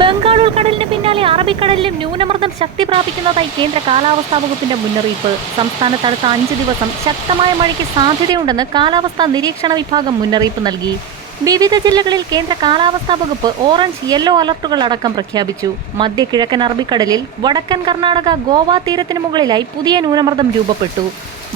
ബംഗാൾ ഉൾക്കടലിന് പിന്നാലെ അറബിക്കടലിലും ന്യൂനമർദ്ദം ശക്തി പ്രാപിക്കുന്നതായി കേന്ദ്ര കാലാവസ്ഥാ വകുപ്പിന്റെ മുന്നറിയിപ്പ്. സംസ്ഥാനത്ത് അടുത്ത അഞ്ച് ദിവസം ശക്തമായ മഴയ്ക്ക് സാധ്യതയുണ്ടെന്ന് കാലാവസ്ഥാ നിരീക്ഷണ വിഭാഗം മുന്നറിയിപ്പ് നൽകി. വിവിധ ജില്ലകളിൽ കേന്ദ്ര കാലാവസ്ഥാ വകുപ്പ് ഓറഞ്ച് യെല്ലോ അലർട്ടുകൾ അടക്കം പ്രഖ്യാപിച്ചു. മധ്യ കിഴക്കൻ അറബിക്കടലിൽ വടക്കൻ കർണാടക ഗോവ തീരത്തിന് മുകളിലായി പുതിയ ന്യൂനമർദ്ദം രൂപപ്പെട്ടു.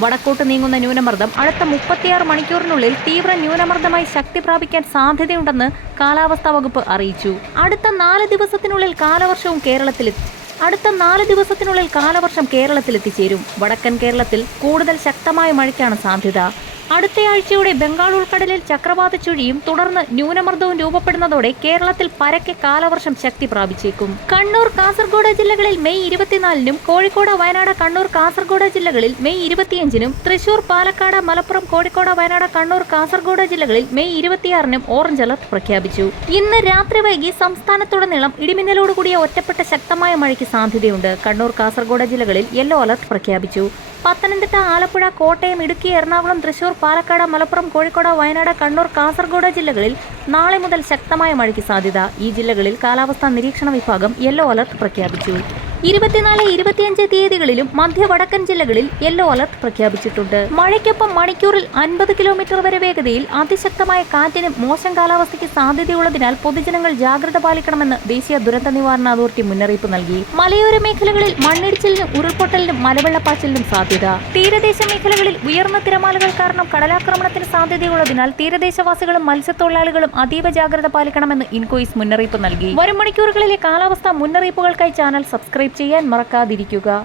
വടക്കോട്ട് നീങ്ങുന്ന ന്യൂനമർദ്ദം അടുത്ത മുപ്പത്തിയാറ് മണിക്കൂറിനുള്ളിൽ തീവ്ര ന്യൂനമർദ്ദമായി ശക്തി പ്രാപിക്കാൻ സാധ്യതയുണ്ടെന്ന് കാലാവസ്ഥാ വകുപ്പ് അറിയിച്ചു. അടുത്ത നാല് ദിവസത്തിനുള്ളിൽ കാലവർഷവും കേരളത്തിൽ അടുത്ത നാല് ദിവസത്തിനുള്ളിൽ കാലവർഷം കേരളത്തിലെത്തിച്ചേരും വടക്കൻ കേരളത്തിൽ കൂടുതൽ ശക്തമായ മഴയ്ക്കാണ് സാധ്യത. അടുത്തയാഴ്ചയോടെ ബംഗാൾ ഉൾക്കടലിൽ ചക്രവാത ചുഴിയും തുടർന്ന് ന്യൂനമർദ്ദവും രൂപപ്പെടുന്നതോടെ കേരളത്തിൽ പരക്കെ കാലവർഷം ശക്തി പ്രാപിച്ചേക്കും. കണ്ണൂർ കാസർഗോഡ് ജില്ലകളിൽ മെയ് ഇരുപത്തിനാലിനും കോഴിക്കോട് വയനാട് കണ്ണൂർ കാസർഗോഡ് ജില്ലകളിൽ മെയ് ഇരുപത്തിയഞ്ചിനും തൃശൂർ പാലക്കാട് മലപ്പുറം കോഴിക്കോട് വയനാട് കണ്ണൂർ കാസർഗോഡ് ജില്ലകളിൽ മെയ് ഇരുപത്തിയാറിനും ഓറഞ്ച് അലർട്ട് പ്രഖ്യാപിച്ചു. ഇന്ന് രാത്രി വൈകി സംസ്ഥാനത്തുടനീളം ഇടിമിന്നലോടുകൂടിയ ഒറ്റപ്പെട്ട ശക്തമായ മഴയ്ക്ക് സാധ്യതയുണ്ട്. കണ്ണൂർ കാസർഗോഡ് ജില്ലകളിൽ യെല്ലോ അലർട്ട് പ്രഖ്യാപിച്ചു. പത്തനംതിട്ട ആലപ്പുഴ കോട്ടയം ഇടുക്കി എറണാകുളം തൃശൂർ പാലക്കാട് മലപ്പുറം കോഴിക്കോട് വയനാട് കണ്ണൂർ കാസർഗോഡ് ജില്ലകളിൽ നാളെ മുതൽ ശക്തമായ മഴയ്ക്ക് സാധ്യത. ഈ ജില്ലകളിൽ കാലാവസ്ഥാ നിരീക്ഷണ വിഭാഗം യെല്ലോ അലർട്ട് പ്രഖ്യാപിച്ചു. ഇരുപത്തിനാല് ഇരുപത്തിയഞ്ച് തീയതികളിലും മധ്യ വടക്കൻ ജില്ലകളിൽ യെല്ലോ അലർട്ട് പ്രഖ്യാപിച്ചിട്ടുണ്ട്. മഴയ്ക്കൊപ്പം മണിക്കൂറിൽ അൻപത് കിലോമീറ്റർ വരെ വേഗതയിൽ അതിശക്തമായ കാറ്റിനും മോശം കാലാവസ്ഥയ്ക്ക് സാധ്യതയുള്ളതിനാൽ പൊതുജനങ്ങൾ ജാഗ്രത പാലിക്കണമെന്ന് ദേശീയ ദുരന്ത നിവാരണ അതോറിറ്റി മുന്നറിയിപ്പ് നൽകി. മലയോര മേഖലകളിൽ മണ്ണിടിച്ചിലിനും ഉരുൾപൊട്ടലിനും മലവെള്ളപ്പാച്ചിലിനും സാധ്യത. തീരദേശ മേഖലകളിൽ ഉയർന്ന തിരമാലകൾ കാരണം കടലാക്രമണത്തിന് സാധ്യതയുള്ളതിനാൽ തീരദേശവാസികളും മത്സ്യത്തൊഴിലാളികളും അതീവ ജാഗ്രത പാലിക്കണമെന്ന് ഇൻകോയിസ് മുന്നറിയിപ്പ് നൽകി. വരും മണിക്കൂറുകളിലെ കാലാവസ്ഥ മുന്നറിയിപ്പുകൾക്കായി ചാനൽ സബ്സ്ക്രൈബ് ചെയ്യാൻ മറക്കാതിരിക്കുക.